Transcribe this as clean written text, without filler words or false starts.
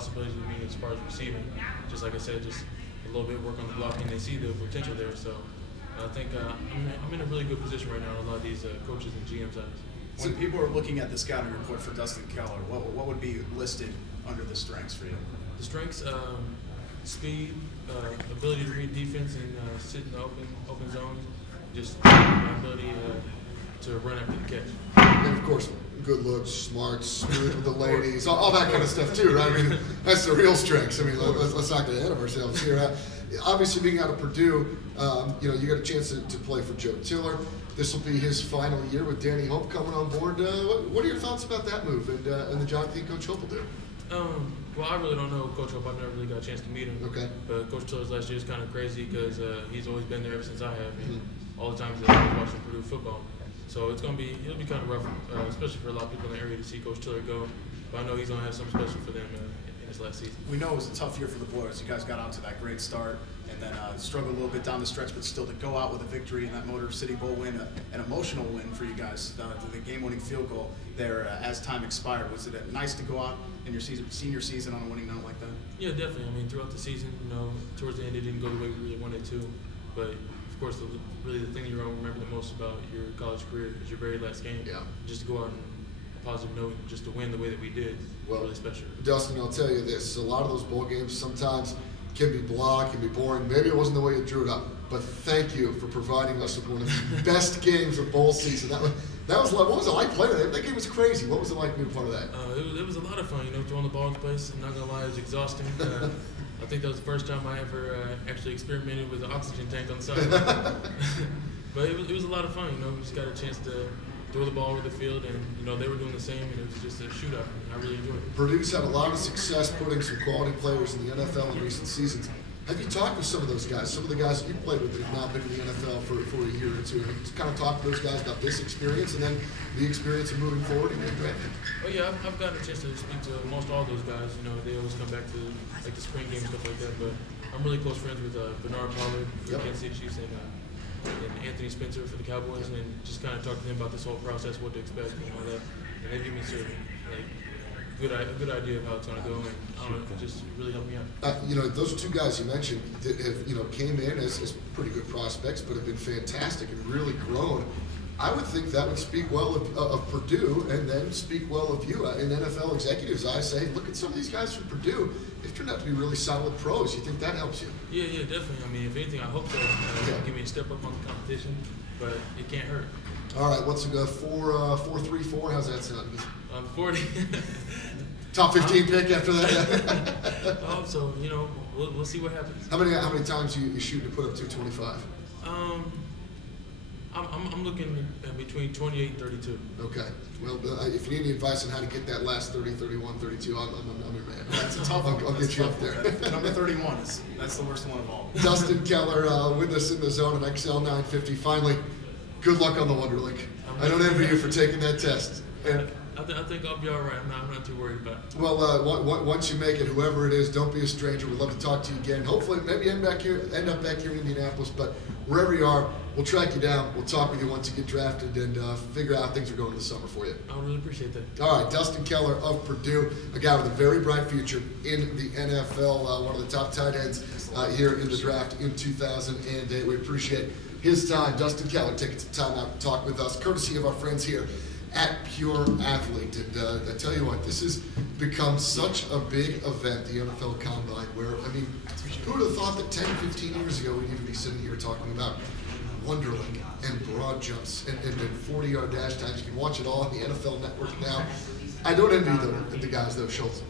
possibilities with me as far as receiving. Just like I said, just a little bit work on the blocking. They see the potential there, so I think I'm in a really good position right now. A lot of these coaches and GMs eyes. When people are looking at the scouting report for Dustin Keller, what would be listed under the strengths for you? The strengths, speed, ability to read defense and sit in the open zones, just my ability to run after the catch. And of course, good looks, smart, smooth with the ladies, all that kind of stuff too, right? I mean, that's the real strengths. I mean, let's not get ahead of ourselves here. Obviously, being out of Purdue, you got a chance to play for Joe Tiller. This will be his final year with Danny Hope coming on board. What are your thoughts about that move and the job you think Coach Hope will do? Well, I really don't know Coach Hope. I've never really got a chance to meet him. Okay. But Coach Tiller's last year is kind of crazy because he's always been there ever since I have, and all the times that I was watching Purdue football. So it'll be kind of rough, especially for a lot of people in the area to see Coach Tiller go. But I know he's going to have something special for them in his last season. We know it was a tough year for the Boilers. You guys got out to that great start and then struggled a little bit down the stretch, but still to go out with a victory in that Motor City Bowl win, an emotional win for you guys, the game-winning field goal there as time expired. Was it nice to go out in your senior season on a winning note like that? Yeah, definitely. I mean, throughout the season, towards the end it didn't go the way we really wanted to, but of course, really the thing you're going to remember the most about your college career is your very last game. Yeah. Just to go out on a positive note, just to win the way that we did, really special. Dustin, I'll tell you this: a lot of those bowl games sometimes can be blah, can be boring. Maybe it wasn't the way you drew it up, but thank you for providing us with one of the best games of bowl season. That was what was it like playing that? That game was crazy. What was it like being part of that? It was a lot of fun. Throwing the ball in place. I'm not gonna lie, it was exhausting. I think that was the first time I ever actually experimented with an oxygen tank on the sideline. But it was a lot of fun. We just got a chance to throw the ball over the field, and they were doing the same, and it was just a shootout. I really enjoyed it. Purdue's had a lot of success putting some quality players in the NFL in recent seasons. Have you talked with some of those guys, some of the guys that you played with that have now been in the NFL for a year or two? Have you kind of talked to those guys about this experience and then the experience of moving forward in your draft? Oh yeah, I've gotten a chance to speak to most all those guys. They always come back to like the spring game, stuff like that. But I'm really close friends with Bernard Pollard for the Kansas City Chiefs and Anthony Spencer for the Cowboys, and just kind of talk to them about this whole process, what to expect, and all that. And they give me a good idea of how it's going to go, and it just really helped me out. Those two guys you mentioned that have came in as pretty good prospects, but have been fantastic and really grown. I would think that would speak well of Purdue, and then speak well of you. In NFL executives' eyes, say, look at some of these guys from Purdue. They've turned out to be really solid pros. You think that helps you? Yeah, definitely. I mean, if anything, I hope so. Give me a step up on the competition, but it can't hurt. All right, what's it go? 4-3-4. How's that sound? 40. Top 15 pick after that. So we'll see what happens. How many times you shoot to put up 225? I'm looking at between 28 and 32. Okay. Well, if you need any advice on how to get that last 30, 31, 32, I'm your man. That's a tough one. I'll get you up there. Number 31 that's the worst one of all. Dustin Keller with us in the zone at XL 950. Finally, good luck on the Wonderlic. I don't envy you for taking that test. And I think I'll be all right. I'm not too worried about it. Well, once you make it, whoever it is, don't be a stranger. We'd love to talk to you again. Hopefully, maybe end up back here in Indianapolis. But wherever you are, we'll track you down. We'll talk with you once you get drafted and figure out how things are going this summer for you. I really appreciate that. All right, Dustin Keller of Purdue, a guy with a very bright future in the NFL, one of the top tight ends here in the draft in 2008. We appreciate his time. Dustin Keller taking some time out to talk with us, courtesy of our friends here at Pure Athlete. And I tell you what, this has become such a big event, the NFL Combine, where, who would have thought that 10, 15 years ago we'd even be sitting here talking about Wonderlic and broad jumps and 40-yard dash times. You can watch it all on the NFL Network now. I don't envy the guys, though, Schultz.